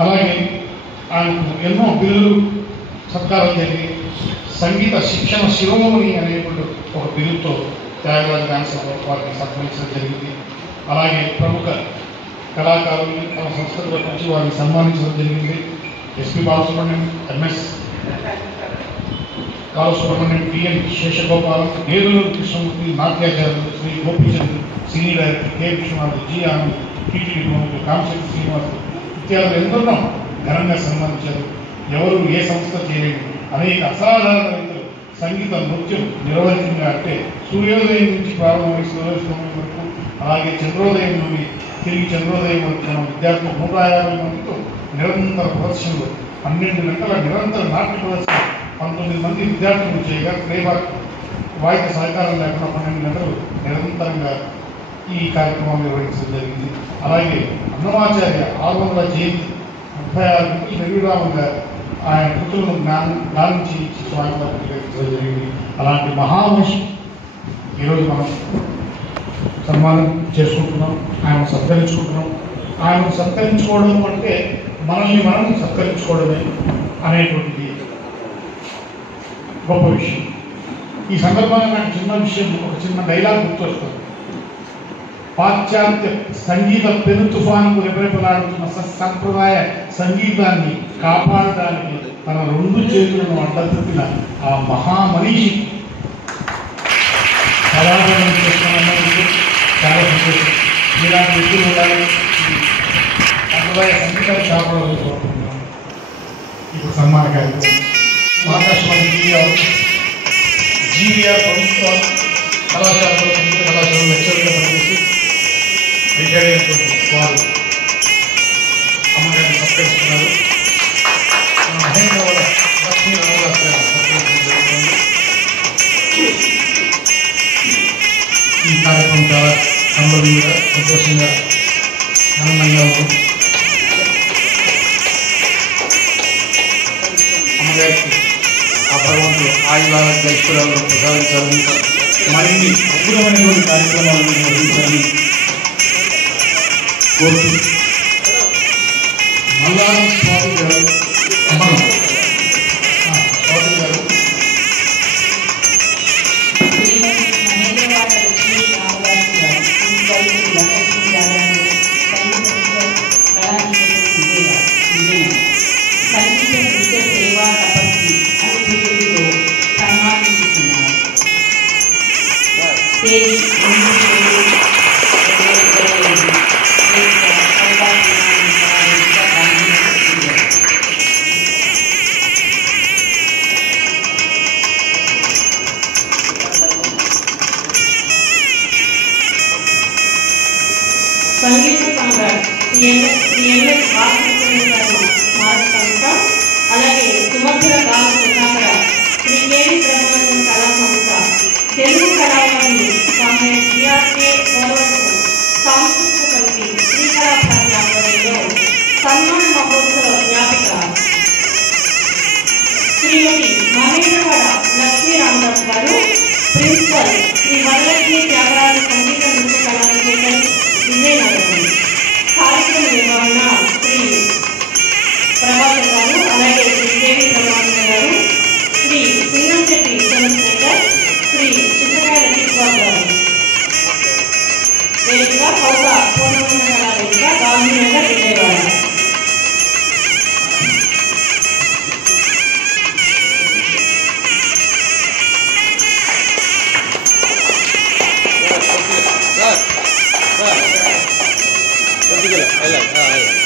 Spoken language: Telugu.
అలాగే ఆయనకు ఎన్నో బిరుదులు సత్కారం జరిగి సంగీత శిక్షణ శిరోమణి అనేటువంటి ఒక బిరుదుతో త్యాగరాజ డాన్స్ వారికి సత్కరించడం జరిగింది. అలాగే ప్రముఖ కళాకారుల్ని తమ సంస్కృతిలో నుంచి వారిని సన్మానించడం జరిగింది. SP Balasubrahmanyam, MS Balasubrahmanyam, TN Seshagopalam, Neduluri Krishnamurthy, నాట్యాచార్యులు Shri Gopichand, cine director K Viswanath, G Anand, TTD ప్రముఖులు కామశెట్టి శ్రీనివాస్ ఇత్యాదులు ఎందరో ఘనంగా సన్మానించారు. ఎవరు ఏ సంస్థ చేయలేదు. అనేక అసాధారణ రీతిలో సంగీత నృత్యం నిరవధికంగా అంటే సూర్యోదయం నుంచి ప్రారంభమై సూర్యాస్తమయం వరకు, అలాగే చంద్రోదయం నుండి తిరిగి చంద్రోదయం వరకు మన విద్యార్థులు 150 మందితో నిరంతర ప్రదర్శనలు, 12 గంటల నిరంతర నాట్య ప్రదర్శన 19 మంది విద్యార్థులు చేయగా ప్లేబాక్ వాయిద్య సహకారం లేకుండా 12 గంటలు నిరంతరంగా ఈ కార్యక్రమం నిర్వహించడం జరిగింది. అలాగే అన్నమాచార్య 600వ జయంతి 36 గంటలు నిర్విరామంగా ఆయన కృతులను గాలించి స్వాగతం జరిగింది. అలాంటి మహామనిషి ఈరోజు మనం సన్మానం చేసుకుంటున్నాం, ఆయన సత్కరించుకుంటున్నాం. ఆయన సత్కరించుకోవడం అంటే మనల్ని మనం సత్కరించుకోవడమే అనేటువంటిది గొప్ప విషయం. ఈ సందర్భంగా నాకు చిన్న విషయం, ఒక చిన్న డైలాగ్ గుర్తొస్తుంది. పాశ్చాత్య సంగీత పెను తుఫానుకు రెపరెపలాడుతున్న సంప్రదాయ సంగీతాన్ని కాపాడడానికి తన 2 చేతులను అడ్డతెప్పిన ఆ మహామనిషి కళాకారులు చేస్తున్నందుకు చాలా సంతోషం. ఇలాంటి వ్యక్తులు ఉండాలి. సంప్రదాయ సంగీతాన్ని కాపాడాలని కోరుకుంటున్నాం. ఇప్పుడు సన్మాన కార్యక్రమం ఆకాశవాణి జీవీఆర్ ప్రభుత్వ కళాశాలలో సంగీత కళాశాలలో లెక్చర్గా పనిచేసి రిటైర్ అయినటువంటి వారు అమ్మగారిని సత్కరిస్తున్నారు. మహేంద్రవాడ లక్ష్మీ రామదాస్ గారు సత్కరించడం జరుగుతుంది. ఈ కార్యక్రమం చాలా సంబరంగా, సంతోషంగా, ఆనందంగా ఉంది. అమ్మగారికి ఆ భగవంతుడు ఆయుధాలకు ఐశ్వర్యాలను ప్రసాదించాలని, మరిన్ని అద్భుతమైనటువంటి కార్యక్రమాలను నిర్వహించాలని కోరుతూ మల్లారం స్వామి గారు స్వామి గారు సంగీత సామ్రాట్ శ్రీఎంఎస్ స్మారక సంస్థ, అలాగే సుమధుర గాన సుధాకర శ్రీ కేవి బ్రహ్మానందం కళా సంస్థ, తెలుగు కళాకారులు కామ్రేడ్ జిఆర్కే పోలవరకు సాంస్కృతిక సమితి శ్రీకళాభారతి ఆధ్వర్యంలో సన్మాన మహోత్సవ జ్ఞాపిక శ్రీమతి మహేంద్రవాడ లక్ష్మీ రామదాస్ గారు, ప్రిన్సిపల్ శ్రీ వరలక్ష్మి త్యాగరాజ సంగీత నృత్య కళానికేతన్ విజయనగరం. కార్యక్రమ నిర్వహణ శ్రీ ప్రభాకర్ గారు, అలాగే శ్రీ కేవి బ్రహ్మానంద గారు, శ్రీ సింగంశెట్టి చంద్రశేఖర్, శ్రీ చిత్రకాయ లక్ష్మీబాబు గారు. వేదిక కౌక పూర్ణమండ కళా వేదిక, గాంధీనగర్, విజయవాడ. Hola.